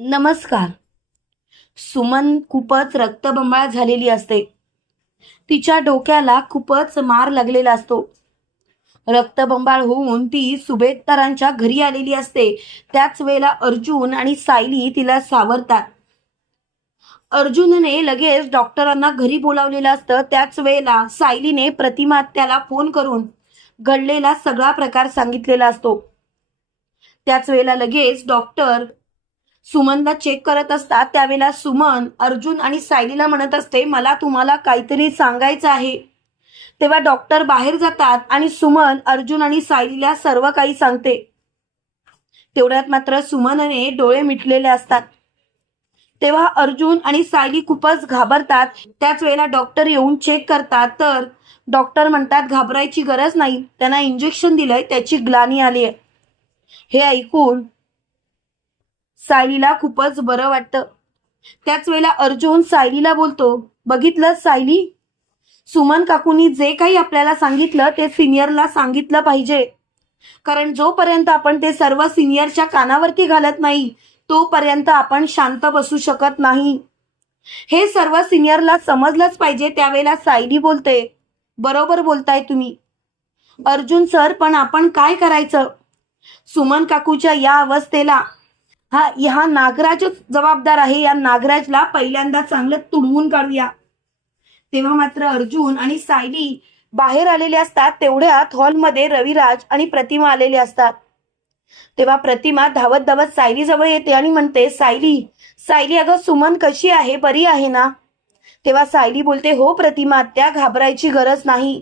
नमस्कार. सुमन खूपच रक्तबंबाळ झालेली असते. तिच्या डोक्याला खूपच मार लागलेला असतो. रक्तबंबाळ होऊन ती सुभेदारांच्या घरी आलेली असते. त्याच वेळेला अर्जुन आणि सायली तिला सावरतात. अर्जुनने लगेच डॉक्टरांना घरी बोलावलेलं असतं. त्याच वेळेला सायलीने प्रतिमा त्याला फोन करून घडलेला सगळा प्रकार सांगितलेला असतो. त्याच वेळेला लगेच डॉक्टर सुमनला चेक करत असतात त्यावेळेला सुमन अर्जुन आणि सायलीला म्हणत असते मला तुम्हाला काहीतरी सांगायचं आहे. तेव्हा डॉक्टर बाहेर जातात आणि सुमन अर्जुन आणि सायलीला सर्व काही सांगते. तेवढ्यात मात्र सुमनने डोळे मिटलेले असतात. तेव्हा अर्जुन आणि सायली खूपच घाबरतात. त्याच वेळेला डॉक्टर येऊन चेक करतात तर डॉक्टर म्हणतात घाबरायची गरज नाही. त्यांना इंजेक्शन दिलंय त्याची ग्लानी आली आहे हे ऐकून सायलीला खूपच बरं वाटतं. त्याच वेळेला अर्जुन सायलीला बोलतो बघितलं सायली? सुमन काकूनी जे काही आपल्याला सांगितलं ते सिनियरला सांगितलं पाहिजे. कारण जोपर्यंत आपण ते सर्व सिनियरच्या कानावरती घालत नाही तोपर्यंत आपण शांत बसू शकत नाही. हे सर्व सिनियरला समजलंच पाहिजे त्यावेळेला सायली बोलते बरोबर बोलताय तुम्ही. अर्जुन सर पण आपण काय करायचं? सुमन काकूच्या या अवस्थेला हा ह्या नागराजच जबाबदार आहे. या नागराजला पहिल्यांदा चांगलं तुडवून काढूया. तेव्हा मात्र अर्जुन आणि सायली बाहेर आलेले असतात. तेवढ्यात हॉलमध्ये रविराज आणि प्रतिमा आलेले असतात. तेव्हा प्रतिमा धावत धावत सायली जवळ येते आणि म्हणते सायली सायली अगं सुमन कशी आहे? बरी आहे ना? तेव्हा सायली बोलते हो प्रतिमा त्या घाबरायची गरज नाही.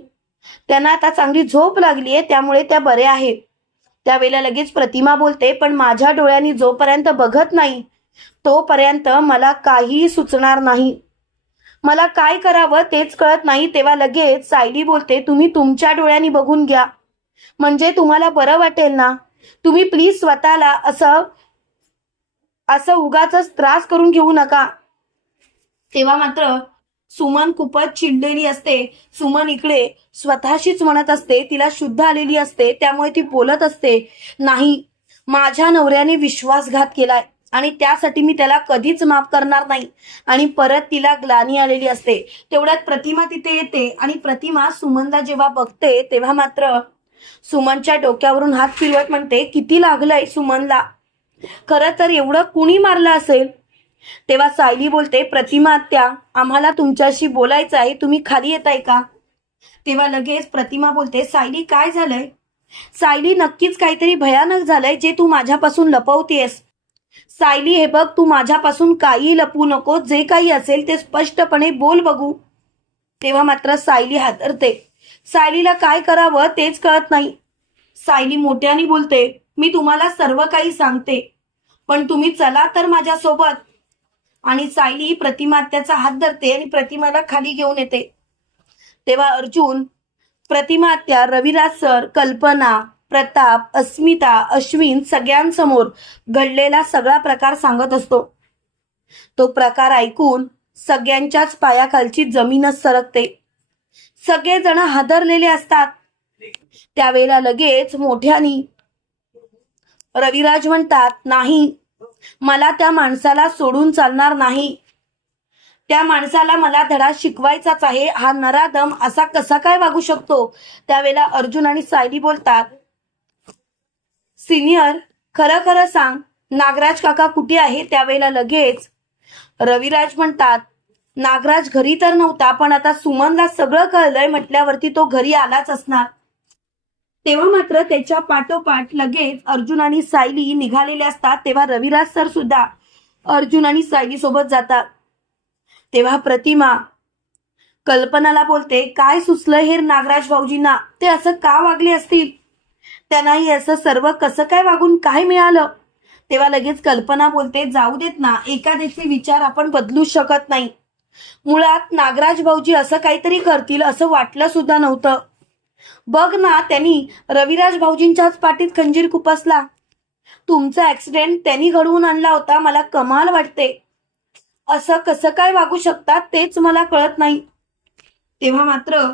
त्यांना आता चांगली झोप लागली आहे त्यामुळे त्या बऱ्या आहेत. त्यावेळेला लगेच प्रतिमा बोलते पण माझ्या डोळ्यांनी जोपर्यंत बघत नाही तोपर्यंत मला काहीही सुचणार नाही. मला काय करावं तेच कळत नाही तेव्हा लगेच सायली बोलते तुम्ही तुमच्या डोळ्यांनी बघून घ्या. म्हणजे तुम्हाला बरं वाटेल ना? तुम्ही प्लीज स्वतःला असं असं उगाच त्रास करून घेऊ नका. तेव्हा मात्र सुमन खूपच चिडलेली असते. सुमन इकडे स्वतःशीच म्हणत असते तिला शुद्ध आलेली असते त्यामुळे ती बोलत असते नाही माझ्या नवऱ्याने विश्वासघात केलाय आणि त्यासाठी मी त्याला कधीच माफ करणार नाही. आणि परत तिला ग्लानी आलेली असते. तेवढ्यात प्रतिमा तिथे येते आणि प्रतिमा सुमनला जेव्हा बघते तेव्हा मात्र सुमनच्या डोक्यावरून हात फिरवत म्हणते किती लागलंय सुमनला. खरं तर एवढं कुणी मारलं असेल? तेव्हा सायली बोलते प्रतिमा आत्या आम्हाला तुमच्याशी बोलायचं आहे तुम्ही खाली येताय का? तेव्हा लगेच प्रतिमा बोलते सायली काय झालंय? सायली नक्कीच काहीतरी भयानक झालंय जे तू माझ्यापासून लपवतेस सायली हे बघ तू माझ्यापासून काही लपवू नको जे काही असेल ते स्पष्टपणे बोल बघू. तेव्हा मात्र सायली हादरते. सायलीला काय करावं तेच कळत नाही. सायली मोठ्याने बोलते मी तुम्हाला सर्व काही सांगते पण तुम्ही चला तर माझ्यासोबत. आणि सायली प्रतिमा त्याचा हात धरते आणि प्रतिमाला खाली घेऊन येते. तेव्हा अर्जुन प्रतिमात्या रविराज सर कल्पना प्रताप अस्मिता अश्विन सगळ्यांसमोर घडलेला सगळा प्रकार सांगत असतो. तो प्रकार ऐकून सगळ्यांच्याच पायाखालची जमीनच सरकते. सगळेजण हादरलेले असतात. त्यावेळेला लगेच मोठ्यानी रविराज म्हणतात नाही मला त्या माणसाला सोडून चालणार नाही. त्या माणसाला मला धडा शिकवायचाच आहे. हा नरादम असा कसा काय वागू शकतो? त्यावेळेला अर्जुन आणि सायली बोलतात सिनियर खरं खरं सांग नागराज काका कुठे आहे? त्यावेळेला लगेच रविराज म्हणतात नागराज घरी तर नव्हता पण आता सुमनला सगळं कळलंय म्हटल्यावरती तो घरी आलाच असणार. तेव्हा मात्र त्याच्या पाठोपाठ लगेच अर्जुन आणि सायली निघालेले असतात. तेव्हा रविराज सर सुद्धा अर्जुन आणि सायली सोबत जातात. तेव्हा प्रतिमा कल्पनाला बोलते काय सुचलं हे नागराज भाऊजींना? ते असं का वागले असतील? त्यांनाही असं सर्व कसं काय वागून काय मिळालं? तेव्हा लगेच कल्पना बोलते जाऊ देत ना एखाद्याचे विचार आपण बदलू शकत नाही. मुळात नागराज भाऊजी असं काहीतरी करतील असं वाटलं सुद्धा नव्हतं. बघ ना त्यांनी रविराज भाऊजींच्याच पाठीत खंजीर खुपसला. तुमचा ऍक्सिडेंट त्यांनी घडवून आणला होता मला कमाल वाटते. असं कसं काय वागू शकतात तेच मला कळत नाही. तेव्हा मात्र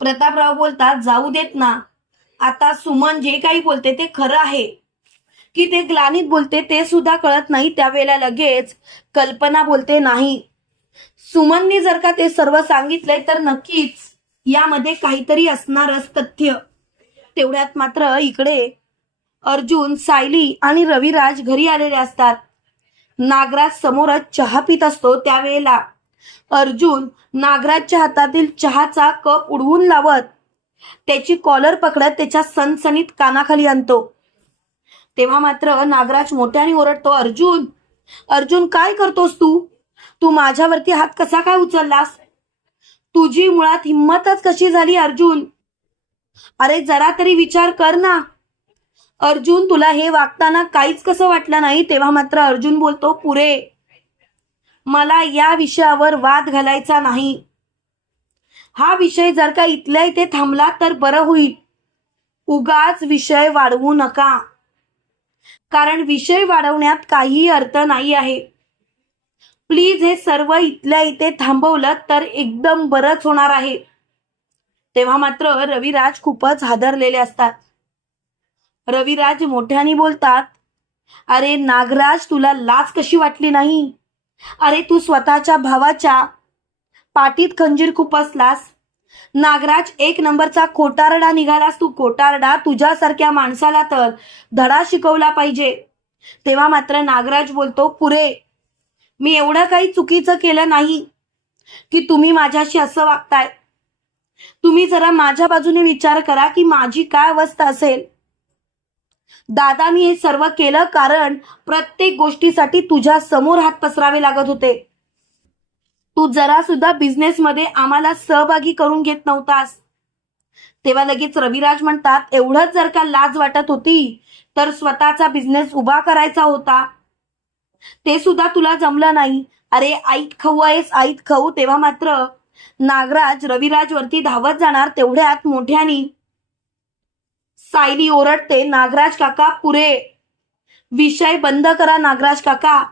प्रतापराव बोलतात जाऊ देत ना. आता सुमन जे काही बोलते ते खरं आहे. की ते ग्लानीत बोलते ते सुद्धा कळत नाही त्यावेळेला लगेच कल्पना बोलते नाही. सुमननी जर का ते सर्व सांगितलंय तर नक्कीच यामध्ये काहीतरी असणारच तथ्य. तेवढ्यात मात्र इकडे अर्जुन सायली आणि रविराज घरी आलेले असतात. नागराज समोरच चहा पित असतो त्यावेळेला. अर्जुन नागराजच्या हातातील चहाचा कप उडवून लावत त्याची कॉलर पकडत त्याच्या सनसनीत कानाखाली आणतो. तेव्हा मात्र नागराज मोठ्याने ओरडतो अर्जुन अर्जुन काय करतोस तू? तू माझ्यावरती हात कसा काय उचललास? तुझी मुळात हिंमतच कशी झाली अर्जुन? अरे जरा तरी विचार कर ना. अर्जुन तुला हे वागताना काहीच कसं वाटलं नाही? तेव्हा मात्र अर्जुन बोलतो पुरे मला या विषयावर वाद घालायचा नाही. हा विषय जर का इथल्या इथे थांबला तर बरं होईल. उगाच विषय वाढवू नका. कारण विषय वाढवण्यात काहीही अर्थ नाही आहे. प्लीज हे सर्व इथल्या इथे थांबवलं तर एकदम बरंच होणार आहे. तेव्हा मात्र रविराज खूपच हादरलेले असतात. रविराज मोठ्याने बोलतात अरे नागराज तुला लाज कशी वाटली नाही? अरे तू स्वतःच्या भावाच्या पाठीत खंजीर खुपसलास नागराज एक नंबरचा खोटारडा निघालास. तू खोटारडा तुझ्यासारख्या माणसाला तर धडा शिकवला पाहिजे. तेव्हा मात्र नागराज बोलतो पुरे मी एवढं काही चुकीचं केलं नाही की तुम्ही माझ्याशी असं वागताय. तुम्ही जरा माझ्या बाजूने विचार करा की माझी काय अवस्था असेल. दादा मी हे सर्व केलं कारण प्रत्येक गोष्टीसाठी तुझ्या समोर हात पसरावे लागत होते. तू जरा सुद्धा बिझनेस मध्ये आम्हाला सहभागी करून घेत नव्हतास. तेव्हा लगेच रविराज म्हणतात एवढंच जर का लाज वाटत होती तर स्वतःचा बिझनेस उभा करायचा होता. ते सुद्धा तुला जमलं नाही. अरे आईत खाऊ आहेस आईत खाऊ. तेव्हा मात्र नागराज रविराज वरती धावत जाणार तेवढ्यात मोठ्यानी. सायली ओरडते नागराज काका पुरे. विषय बंद करा नागराज काका.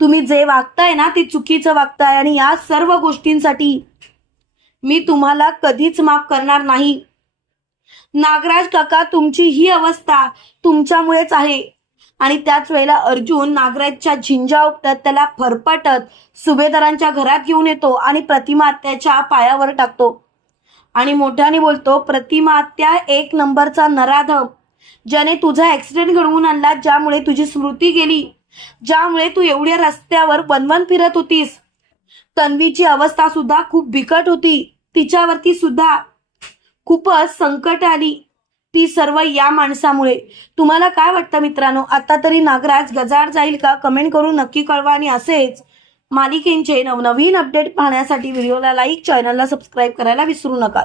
तुम्ही जे वागताय ना ते चुकीचं वागताय आणि या सर्व गोष्टींसाठी मी तुम्हाला कधीच माफ करणार नाही. नागराज काका तुमची ही अवस्था तुमच्यामुळेच आहे. आणि त्याच वेळेला अर्जुन नागराजच्या झिंजा उपटत त्याला फरफटत सुभेदारांच्या घरात घेऊन येतो आणि प्रतिमा त्याच्या पायावर टाकतो. आणि मोठ्याने बोलतो प्रतिमा त्या एक नंबरचा नराधम ज्याने तुझा ऍक्सिडेंट घडवून आणला ज्यामुळे तुझी स्मृती गेली ज्यामुळे तू एवढ्या रस्त्यावर बनवन फिरत होतीस. तन्वीची अवस्था सुद्धा खूप बिकट होती तिच्यावरती सुद्धा खूपच संकट आली. ती सर्व या माणसामुळे. तुम्हाला काय वाटतं मित्रांनो? आता तरी नागराज गजाड जाईल का? कमेंट करून नक्की कळवा आणि असेच मालिकेंचे नवनवीन अपडेट पाहण्यासाठी व्हिडिओला लाईक चॅनलला सबस्क्राईब करायला विसरू नका.